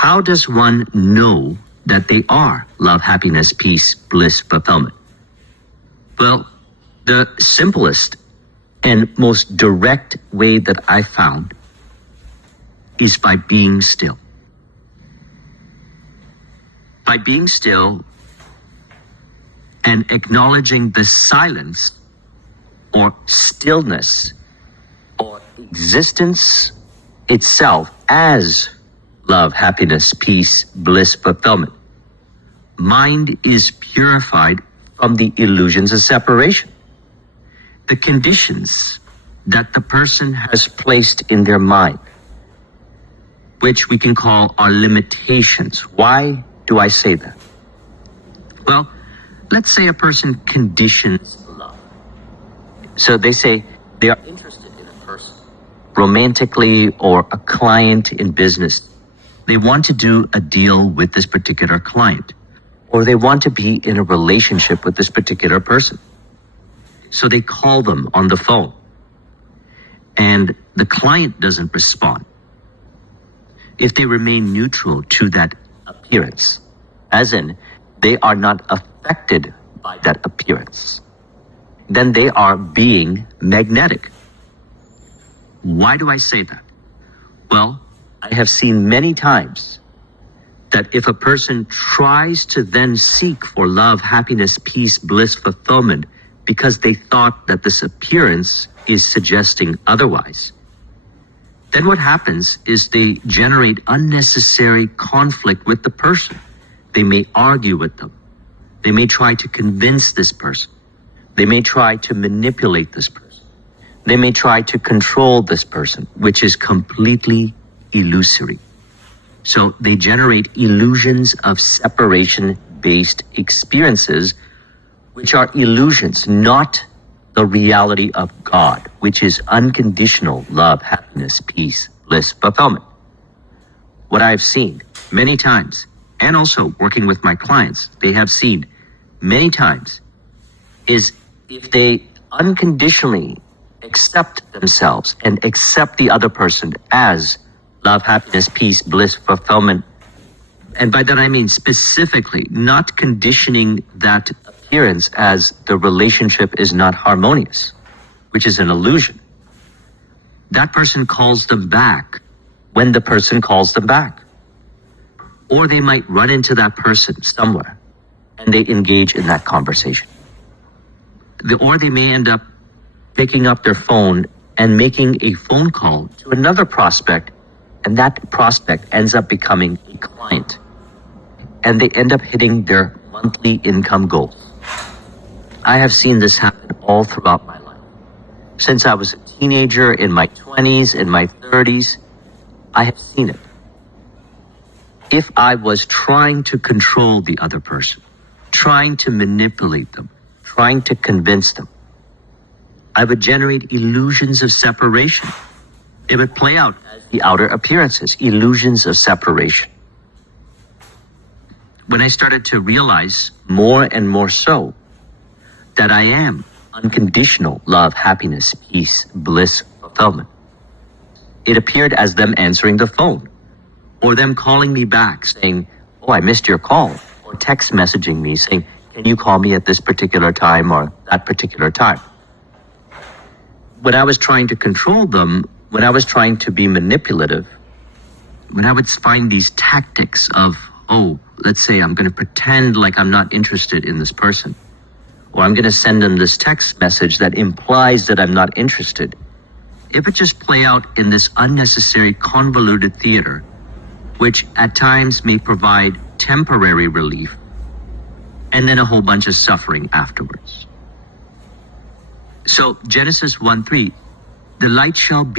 How does one know that they are love, happiness, peace, bliss, fulfillment? Well, the simplest and most direct way that I found is by being still. By being still and acknowledging the silence or stillness or existence itself as love, happiness, peace, bliss, fulfillment. Mind is purified from the illusions of separation. The conditions that the person has placed in their mind, which we can call our limitations. Why do I say that? Well, let's say a person conditions love. So they say they are interested in a person, romantically or a client in business. They want to do a deal with this particular client, or they want to be in a relationship with this particular person. So they call them on the phone, and the client doesn't respond. If they remain neutral to that appearance, as in they are not affected by that appearance, then they are being magnetic. Why do I say that? Well, I have seen many times that if a person tries to then seek for love, happiness, peace, bliss, fulfillment, because they thought that this appearance is suggesting otherwise, then what happens is they generate unnecessary conflict with the person. They may argue with them. They may try to convince this person. They may try to manipulate this person. They may try to control this person, which is completely illusory. So they generate illusions of separation-based experiences, which are illusions, not the reality of God, which is unconditional love, happiness, peace, bliss, fulfillment. What I've seen many times, and also working with my clients, they have seen many times, is if they unconditionally accept themselves and accept the other person as love, happiness, peace, bliss, fulfillment. And by that I mean specifically not conditioning that appearance as the relationship is not harmonious, which is an illusion. That person calls them back when the person calls them back. Or they might run into that person somewhere and they engage in that conversation. Or they may end up picking up their phone and making a phone call to another prospect, and that prospect ends up becoming a client. And they end up hitting their monthly income goals. I have seen this happen all throughout my life. Since I was a teenager, in my 20s, in my 30s, I have seen it. If I was trying to control the other person, trying to manipulate them, trying to convince them, I would generate illusions of separation. It would play out as the outer appearances, illusions of separation. When I started to realize more and more so that I am unconditional love, happiness, peace, bliss, fulfillment, it appeared as them answering the phone or them calling me back saying, "Oh, I missed your call," or text messaging me saying, "Can you call me at this particular time or that particular time?" When I was trying to control them, when I was trying to be manipulative, when I would find these tactics of, let's say I'm going to pretend like I'm not interested in this person, or I'm going to send them this text message that implies that I'm not interested, it would just play out in this unnecessary convoluted theater, which at times may provide temporary relief and then a whole bunch of suffering afterwards. So Genesis 1:3, the light shall be